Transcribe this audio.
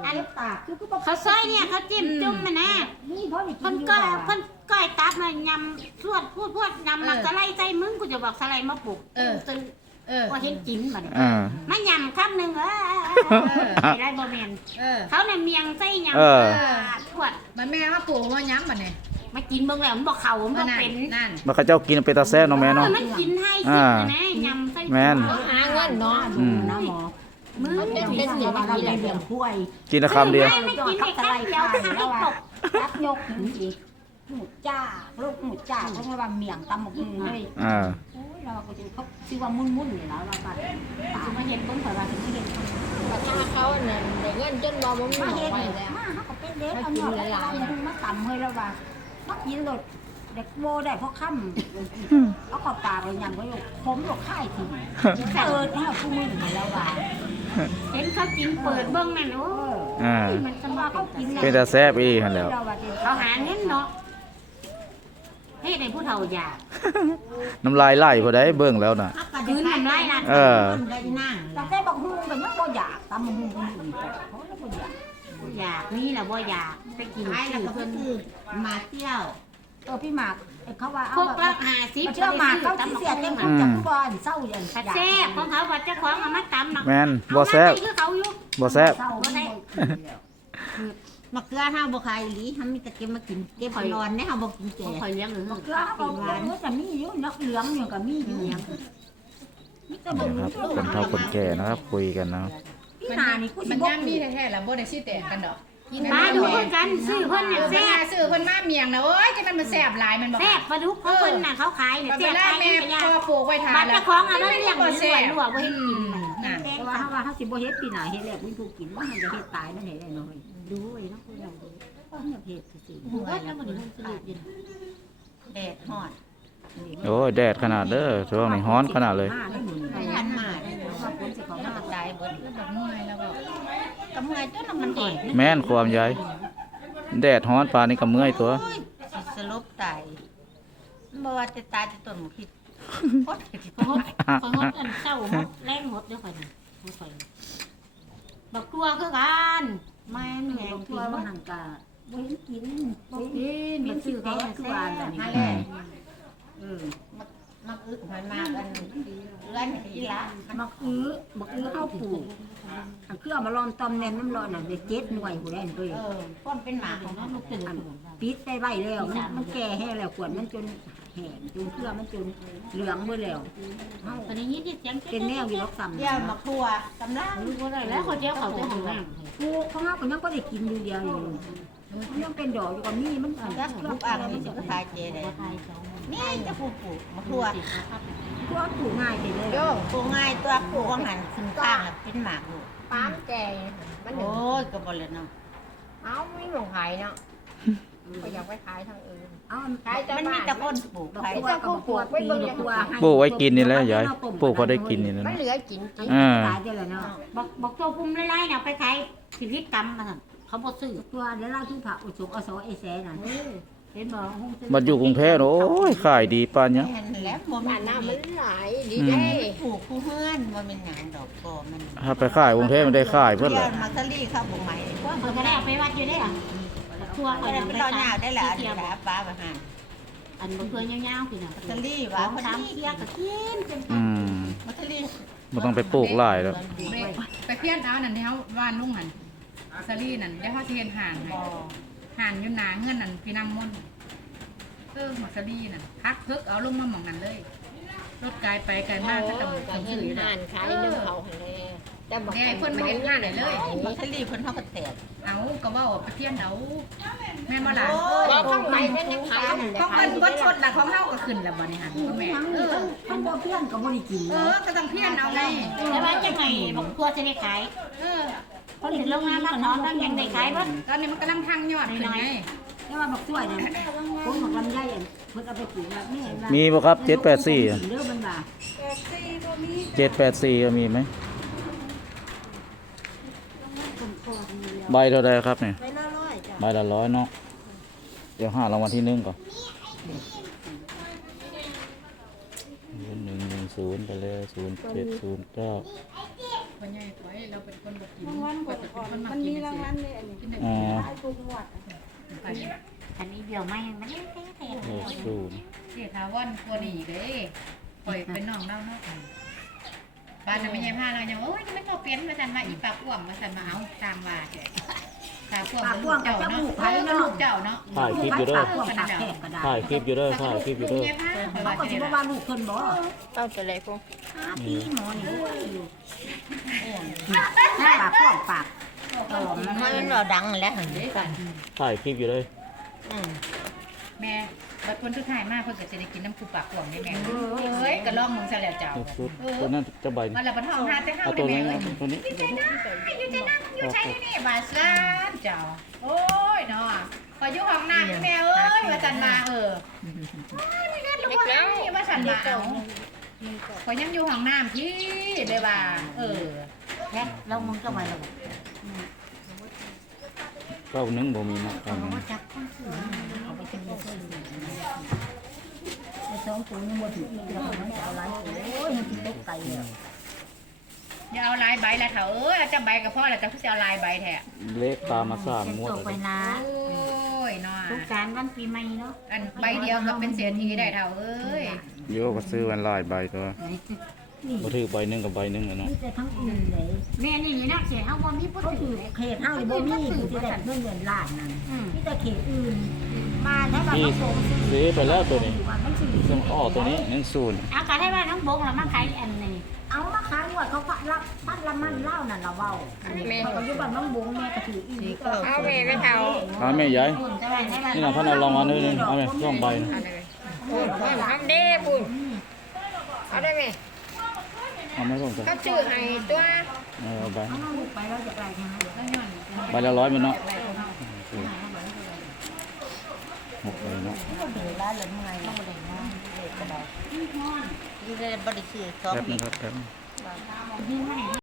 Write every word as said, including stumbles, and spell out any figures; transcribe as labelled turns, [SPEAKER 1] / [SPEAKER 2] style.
[SPEAKER 1] อันตากคือก็
[SPEAKER 2] เขาซอยเนี่ยเขาจิ้มจุ่มมันนะ
[SPEAKER 1] นี่เพราะนี่
[SPEAKER 2] เพิ่นก็เพิ่นก้อยตับมายำสวดพูดพูดยำมาสไลด์ใจมึงกูจะบอกสไลด์มาปลูกตึง
[SPEAKER 3] เออ
[SPEAKER 2] ว่าเห็นกินมัน
[SPEAKER 4] อ่า
[SPEAKER 2] มายำคำหนึ่งเออไม่ได้บ่แม่น
[SPEAKER 3] เออ
[SPEAKER 2] เขาเนี่ยเมียงใส่ยำ
[SPEAKER 4] เออ
[SPEAKER 2] ทวด
[SPEAKER 3] มันแม่มาปลูกมาย้ำบัดนี้
[SPEAKER 2] มากินเบิ่งแล้วมันบ่เข้ามันบ่
[SPEAKER 3] นั่น
[SPEAKER 2] เป็น
[SPEAKER 3] นั่น
[SPEAKER 4] มันเขาเจ้ากินเป็นตาแซ่บเนาะแม่เนาะ
[SPEAKER 2] มันกินให้สินะยำใส่
[SPEAKER 4] แม่น
[SPEAKER 1] หาเงินเนาะ
[SPEAKER 4] อืม
[SPEAKER 1] นะหมอ
[SPEAKER 2] มึง
[SPEAKER 1] เป็นเป็นเสียงอะไรเรื่องป่วย
[SPEAKER 4] กินแต่คำเดียว
[SPEAKER 2] ไม่กินให้คำเดียวคำให้ตก
[SPEAKER 1] รับยกถึงอีกหมูจ้าลูกหมูจ้าเพราะว่าเมียงตำหมกมือเลย
[SPEAKER 4] อ่า
[SPEAKER 1] โอ้ยเราก็จะเขาชื่อว่ามุ่นมุ่นนี่แล้วเราก็ตามาเห็นต้นข่อยว่าถึงเห็นคน
[SPEAKER 5] ถ้าเขาเนี่ยเงินจนบ่บ่มี
[SPEAKER 1] มา
[SPEAKER 5] ห
[SPEAKER 1] เห็น
[SPEAKER 5] ไว้
[SPEAKER 1] มา
[SPEAKER 5] แล้ว
[SPEAKER 1] เขาก็เป็นเด็กเอาหน่อยเรามาตำให้เราว่ามากินรถเด็กโบได้เพราะค่ำเอาขอบตาไปยำก็อยู่ผมหลกค่ายทีเออถ้าผู้มือแล้วว่า
[SPEAKER 2] เห็นเขากินเปิดเบิ่งนั่นโอ้
[SPEAKER 4] อ่า
[SPEAKER 2] ยมันสมว่าเขากิน
[SPEAKER 4] เป็นตาแซ่บอีกหั่นแหล้ว
[SPEAKER 2] เขาหาเงินเนาะเฮ็ดให้ผู้เฒ่าอยาก
[SPEAKER 4] น้ำลายไหลพอได้เบิ่งแล้วน่ะ
[SPEAKER 2] คืนน้ำลายนะ
[SPEAKER 4] เออ
[SPEAKER 1] ได้นั่งแต่ได้บอกฮู้กันยังบ่อยากตำฮู้กันอยู่อีกเขาแล้วบ่อยาก
[SPEAKER 2] อยากนี่แหละบ่อยากไปกิน
[SPEAKER 1] ไอ้แล้วก็เพิ่นคือมาเที่ยวเออพี่หมากเขาว่า
[SPEAKER 2] พวกละห้าสิบ
[SPEAKER 1] เชื่อหมากเขาที่เสียเต็มจากผู้บอลเศร้าอย่าง
[SPEAKER 2] ผัดแซ่บของเขาว่าเจ้าของเอามาตำ
[SPEAKER 4] แม่นบ่แซ่บ
[SPEAKER 2] คือเขาอยู่
[SPEAKER 4] บ่แซ่บ
[SPEAKER 1] บ่ได้
[SPEAKER 5] มะเขือเฮาบ่ขายอีหลีเฮามีแต่เก็บมากินเก็บไปนอนได้เฮาบ่กินแก่
[SPEAKER 2] บ่ค่อยเลี้ยงหรือ
[SPEAKER 1] เกลือเขาบอกว่าจะมีอยู่นักเหลืองอยู่กับมีอยู่มีแต่บ่
[SPEAKER 4] นะค
[SPEAKER 1] รู้
[SPEAKER 4] รับคนเฒ่าคนแก่นะครับคุยกันนะครับ
[SPEAKER 1] พี่นานี่กูสิ
[SPEAKER 3] มัน
[SPEAKER 1] บ่
[SPEAKER 3] ย่ำมีแท้ๆแล้วบ่ได้สิแตกกันดอก
[SPEAKER 2] มาดูเพิ่นกันซื้อเพิ่น
[SPEAKER 3] เอ
[SPEAKER 2] น่ะ
[SPEAKER 3] อเว
[SPEAKER 2] แซ่
[SPEAKER 3] ลา
[SPEAKER 2] บ
[SPEAKER 3] ซื้อเพิ่นมาเมียงนะโอ้ยจะมันมันแซ่บหลายมันบ่
[SPEAKER 2] แซ่บปลาดุกของเพิ่นน่ะเขาขายเนี่ย
[SPEAKER 3] เว
[SPEAKER 2] แซ่บ
[SPEAKER 3] ลา
[SPEAKER 2] ขาย
[SPEAKER 3] แม่
[SPEAKER 2] เป็นยา
[SPEAKER 3] พ่อปลูกไว้ทาน
[SPEAKER 2] บัด
[SPEAKER 3] แล้
[SPEAKER 2] เจ้าว ของเอามาเลี้ยง
[SPEAKER 3] บ่
[SPEAKER 2] ร
[SPEAKER 3] แซ่
[SPEAKER 2] วย
[SPEAKER 3] บ
[SPEAKER 2] ลวกบ่เฮ็ดกิน
[SPEAKER 3] น่ะ
[SPEAKER 1] แต่ว่าเฮาว่าเฮาสิบ่เฮ็ดปีหน้าเฮ็ดแล้วมีผู้กินว่ามันจะเฮ็ดตายนั่นเฮ็ดได้น้อย
[SPEAKER 2] ดูไว้เนาะคนเราดู
[SPEAKER 1] ต้องเฮ็ดสิ
[SPEAKER 2] หัวแล้วบ่ได้ลงสลิดอยู่
[SPEAKER 5] แดดฮอด
[SPEAKER 4] โอ้ยแดดขนาดเด้อช่วงนี้ร้อนขนาดเลย
[SPEAKER 1] มาได้หมุน
[SPEAKER 5] ไปทันมาได้
[SPEAKER 1] ว่าผลสิของ
[SPEAKER 5] แล้ว
[SPEAKER 1] มา
[SPEAKER 5] ก็ตายเบิด
[SPEAKER 3] แล้วแบบเมื่อยแล้วก็
[SPEAKER 5] กำไงจนมันแดด
[SPEAKER 4] แม่นความใหญ่แดดร้อนปานนี้ก็เมื่อยตัว
[SPEAKER 5] โอ้ยสิสลบตายบ่ว่าจะตายจะต้นคิดโคตรสิ
[SPEAKER 2] พอฮดพอฮดอันเศร้าฮดแรงฮดเด้อข่อยน่ะบ่ค่อยบักตัวคือกันแม่นแหง
[SPEAKER 1] ตั
[SPEAKER 2] ตัว ว
[SPEAKER 1] ว่า
[SPEAKER 2] ว่า
[SPEAKER 1] หันกะบ่เห็นกินบ่
[SPEAKER 2] กิน
[SPEAKER 1] เห็
[SPEAKER 2] มัน น
[SPEAKER 1] ซื้
[SPEAKER 2] ซื้
[SPEAKER 1] อ
[SPEAKER 2] อ
[SPEAKER 1] เขา
[SPEAKER 2] เขา
[SPEAKER 1] คือ
[SPEAKER 2] คือ
[SPEAKER 1] ว่า
[SPEAKER 2] ว่า
[SPEAKER 1] อันนี้
[SPEAKER 5] มาแล้ว
[SPEAKER 1] เออ
[SPEAKER 5] มักมักอึหอยมากอันเลื่อนอีละ
[SPEAKER 1] มักอื้อมักอื้อเข้าปลูกอันคือเอามาลอมตอมแนมน้ำร้อนน่ะได้เจ็ดหน่วยผู้ใดอันตัว
[SPEAKER 5] เออป้อมเป็นหมาของ
[SPEAKER 2] นั้นมันเป็นอัน
[SPEAKER 1] ปิดไปไว้แล้วมันมันแก่แห้แล้วขวดมันจนแห้งจนเครือมันจนเหลืองหมดแล้วเฮา
[SPEAKER 2] ตอนนี้ยินเสียง
[SPEAKER 1] เป็นแนวอยู่รักษา
[SPEAKER 5] เดี๋ยวมักทั่วกำลัง
[SPEAKER 2] รู้บ่ได้แล้วเขาเจ้าเขาไปห้องน้ำ
[SPEAKER 1] ปลูกของเฮาก็ยังก็ได้กินอยู่เดียวอยู่มันยังเป็นดอกอยู่กับมีมัน
[SPEAKER 5] จักลูกอ่างนี่จะขายเจได้นี่จะปลูกปลูกมักทั่ว
[SPEAKER 1] ตัวปลูกง่ายไปเลย
[SPEAKER 5] โยปลูกง่ายตัวปลูกของหันขึ้นข้างแล้วเป็นหมากลูกปามแก่มันโอ้ยก็บ่เลยเนาะ
[SPEAKER 6] เอ้าไม่หลงขายเนาะก็อยากไปขายทางอื่น
[SPEAKER 1] เอา
[SPEAKER 6] ขายแต่
[SPEAKER 5] มันมี
[SPEAKER 6] บ้าน
[SPEAKER 5] แต่คนปลูก
[SPEAKER 1] ดอก
[SPEAKER 5] ไป
[SPEAKER 1] ตัวก็ปลูกปีดอกตัว
[SPEAKER 4] ปลูกไว้กินนี่แหละยายปลูกพอได้กินนี่แหละ
[SPEAKER 6] มัน
[SPEAKER 4] นะ
[SPEAKER 6] เหลือกินจริง
[SPEAKER 4] อ่า
[SPEAKER 1] ตายได้แล้วเนาะ
[SPEAKER 2] บอกบอกตัวภูมิไล่ๆเนี่ยไปขายชีวิตกรรมมาสั่นเขาบ่ซื้อ
[SPEAKER 1] ตัวเดี๋ยวเราที่ผักอุจจอสอเอแสน่ะ
[SPEAKER 2] เห็นบ่ฮู้ซื้
[SPEAKER 4] มาอยู่กรุงเทพโอ้ยขายดีปานเนี้ย
[SPEAKER 5] แม่นแล้วบ่มี
[SPEAKER 6] บ้านหน้ามันหลายดี
[SPEAKER 4] อืม
[SPEAKER 6] เด้
[SPEAKER 5] ปลูกผู้เฮือนบ่เป็นหยังดอกก็มัน
[SPEAKER 4] ถ้าไปขายกรุงเทพมันได้ขายเพิ่น
[SPEAKER 5] เดี๋
[SPEAKER 4] แห
[SPEAKER 5] ย
[SPEAKER 4] ละ
[SPEAKER 5] วมักซะลี่เข้าบ่ใหม่พวก
[SPEAKER 2] เพิ่นก็ได้เอาไปวัดอยู่ได้ล่ะทั่ว
[SPEAKER 5] ก็
[SPEAKER 2] เพิ่น
[SPEAKER 5] ได้
[SPEAKER 2] เอา
[SPEAKER 5] ไป
[SPEAKER 2] ไป
[SPEAKER 5] รอหน้า
[SPEAKER 2] ขาย
[SPEAKER 5] ได้ล่ะ
[SPEAKER 2] เที่ยว
[SPEAKER 5] หาปลาบ่หัน
[SPEAKER 2] อันบ่เพิ่นยาวๆพี่น่ะ
[SPEAKER 5] มักซะลี่
[SPEAKER 2] ว่า
[SPEAKER 5] ว่า
[SPEAKER 2] เพิ่
[SPEAKER 5] เพิ่
[SPEAKER 2] น
[SPEAKER 5] น
[SPEAKER 2] ทำ
[SPEAKER 5] นี่
[SPEAKER 2] เที่ยวก็กินจน
[SPEAKER 4] อืม
[SPEAKER 5] มักซะลี่
[SPEAKER 4] บ่ต้องไปปลูกหลายแล้ว
[SPEAKER 3] ไปไปเพี้ยนเอานั่นที่เฮาว่านลุงหั่นสลีนั่นเดี๋ยวเฮาสิเฮ็ดห่างให้
[SPEAKER 5] บ่
[SPEAKER 3] ห่างอยู่หน้าเฮือนนั่นพี่น้ำมนต์เออมักสลีนั่นพักเพิกเอาลงมาหม่องนั้นเลยรถไกลไปไกลมาก็ต้อง
[SPEAKER 6] ก็
[SPEAKER 3] ต้อง
[SPEAKER 6] เห็
[SPEAKER 3] ซื้
[SPEAKER 6] น
[SPEAKER 3] ออยู่แล้
[SPEAKER 6] ห่านขายน้ำเขาหั่นแหละแต่บอก
[SPEAKER 3] แม่เพิ่นมาเฮ็ดงานได้เลย
[SPEAKER 5] มักซะลี่เพิ่นเฮาก็แตก
[SPEAKER 3] เอาก็เว้าไปเพี้ยนเอาแม่นบ่ล่ะ
[SPEAKER 6] ว่าข้างในนั่นยังขายนั่น
[SPEAKER 3] ของเพิ่นบ่ชดล่ะของเฮาก็ขึ้นแล้วบ่นี่หั่นก็แม่
[SPEAKER 1] ทั้ง
[SPEAKER 3] เอ
[SPEAKER 1] นี้
[SPEAKER 3] อ
[SPEAKER 1] ทั้งบ่เพื่อนก็บ่ได้กิน
[SPEAKER 3] เออก็ต้องเพี้ยนเอาไง
[SPEAKER 2] แต่ว่าจังไงบอกทั่วสิได้ขาย
[SPEAKER 3] เออ
[SPEAKER 2] เพิ่นสิลงน้ำพักนอนนำยังได้ขายเบิด
[SPEAKER 3] ตอนนี้มันกำลังทางยอดขึ้นไง
[SPEAKER 1] แต่ว่าบักช่วยเนี่ยผมบักลำไยอันเพิ่นเอาไปปลูกแบบนี้
[SPEAKER 4] มีบ่ครับเจ็ดแปดสี่อะ
[SPEAKER 1] เด้อมันว่า
[SPEAKER 4] เจ็ดแปดสี่ก็มีไหมใบเท่าใดครับเนี่ย
[SPEAKER 1] ไปละร้อยจ้ะ
[SPEAKER 4] ใบละร้อยเนาะเดี๋ยวหารางวัลที่หนึ่งก่อนหนึ่งหนึ่งศูนย์ไปเลยศูนย์เจ็ดศูนย์เก้า
[SPEAKER 3] พ่อใหญ่ไว้เราเป็นคนบ่กิน
[SPEAKER 7] รางวัลก่อนก่อนมันมีรางวัลเลยอันนี้
[SPEAKER 3] กินได้
[SPEAKER 4] อ๋อ
[SPEAKER 7] ขายทุกงวด
[SPEAKER 3] ไป
[SPEAKER 2] อันนี้เดียวไม่มันไม่แท้แท้
[SPEAKER 4] โอ้ศูนย์
[SPEAKER 3] เสียทาวันกลัวนี่เด้ปล่อยเป็นน้องเล่าเนาะบ้านน่ะไม่ใช่ผ้าเราอย่างโอ้ยจะไม่พอเปลี่ยนมาสั่นมาอีปากอ้วมมาสั่นมาเอาตามว่าแกปากอ้วมลูกเจ้าเนาะเออก็ลูกเจ้าเนาะ
[SPEAKER 4] ถ่ายคลิปอยู่เด้อ
[SPEAKER 1] ปากพวกปากแขกก็ได้
[SPEAKER 4] ถ่ายคลิปอยู่เด้อถ่ายคลิปอยู่เด้อ
[SPEAKER 1] เขาก็สิบ่ว่าลูกเพิ่นบ่
[SPEAKER 6] ต้องจะเลยพวก
[SPEAKER 1] หาพี่หมอนี่อยู่ปากพวกปากเออ
[SPEAKER 5] มันมันเราดังแล้วหัน
[SPEAKER 3] เด้กัน
[SPEAKER 4] ถ่ายคลิปอยู่เด้อ
[SPEAKER 5] อืม
[SPEAKER 3] แม่บัดคนสุดท้ายมากเพิ่นก็จะได้กินน้ำคูปากอ้วมได้แม่เอ้ยก็ลองมึงซะแล้วเจ้า
[SPEAKER 4] ตัวตัวนั้นจะใบ
[SPEAKER 3] มันละบัดห้องหาแต่เฮา
[SPEAKER 4] เอา
[SPEAKER 3] ได้
[SPEAKER 4] ตัว
[SPEAKER 3] แม่
[SPEAKER 4] นี้
[SPEAKER 3] เอ้ย
[SPEAKER 4] ตัวนี้
[SPEAKER 3] อยู่ใจนะอยู่ใจนะอยู่ใจนี่บาสลานเจ้าโอ้ยเนาะพออยู่ห้องน้ำแม่เอ้ยว่าสั่นมาเออไม่งั้นลูกว่านี่มาสั่นมาเอาพอยังอยู่ห้องน้ำพี่เลยว่าเออ
[SPEAKER 2] แท้เรามึงก็มาแล้ว
[SPEAKER 4] เก้าหนึ่งบ่มีนะเก้าหนึ่ง
[SPEAKER 2] จับคนซื้อเอาไปกินเลย
[SPEAKER 1] ไอ้สองตัวนี่บ่ถูกแล้วมันจะเอาหลายตัวโอ้ยมันสิตกไก่เลย
[SPEAKER 3] อย่าเอาลายใบละเถอะเอ้ยจะใบกับพ่อแล้วจะจะเอาลายใบแท้
[SPEAKER 4] เล็กตามมาสร้างงวด
[SPEAKER 2] ตกไป
[SPEAKER 4] เลย
[SPEAKER 2] นะ
[SPEAKER 3] โอ้ยเนาะ
[SPEAKER 2] ทุกการวันปีใหม่เนาะ
[SPEAKER 3] อันใบเดียวก็เป็นเศรษฐีได้เท่าเอ้ย
[SPEAKER 4] โยก็ซื้อวันหลายใบตัว
[SPEAKER 1] นี่
[SPEAKER 4] บ่ถือใบหนึงกับใบหนึงอะเนาะ
[SPEAKER 1] มีแต่ทั้งอื่นเลย
[SPEAKER 2] แม่นี่นี่นะเสียเฮาบ่มีผู้
[SPEAKER 1] ก็
[SPEAKER 2] ถื
[SPEAKER 1] คือ อเขตเฮานี่บ่มีผู้ที่ได้เงินเดือนล้านนั่น
[SPEAKER 2] อืม
[SPEAKER 1] มีแต่เขตอื่น มาถ้าว่า
[SPEAKER 4] นี่
[SPEAKER 1] เขาส่ง
[SPEAKER 4] ซื้อไปแล้วตัวนี้
[SPEAKER 1] ว่ามันสิ
[SPEAKER 4] ต้องอ้อตัวนี้หนึ่งศูนย์
[SPEAKER 2] เอาก็ได้ว่าน้องบงแล้วมาขายอันนี้
[SPEAKER 1] เอามาค้างว่าเขาพัดรับพัดละมันเล่านั่นล่ะเว้าเขาก็อยู่บ้านน้องบงแม่ก็ถืออีก
[SPEAKER 6] เอาแม่ไม่เท่า
[SPEAKER 4] เอาแม่ยาย
[SPEAKER 2] คุณจะได้ได้ว่า
[SPEAKER 4] นี่นะพันเอาลองมาหนึ่งเอาแม่ลองใบนะ
[SPEAKER 6] บุญบุญทำดีบุญเอาได้ไหม
[SPEAKER 4] เอาไม่ลงกัน
[SPEAKER 6] เขาชื่อให้ตัว
[SPEAKER 4] เอาใบ
[SPEAKER 1] เอาลูกไปแล้วจะไปยังไง
[SPEAKER 4] ใบละร้อยมันเนาะหกใบเนาะ
[SPEAKER 1] ก็เดือดร้อนเลยเมื่อไงต้องมาเด็กน้องเด็กก็ได้
[SPEAKER 5] อยู่ในบริษัทสอง
[SPEAKER 4] แป๊บนึงครับแป๊บนึง
[SPEAKER 2] นี่ไม่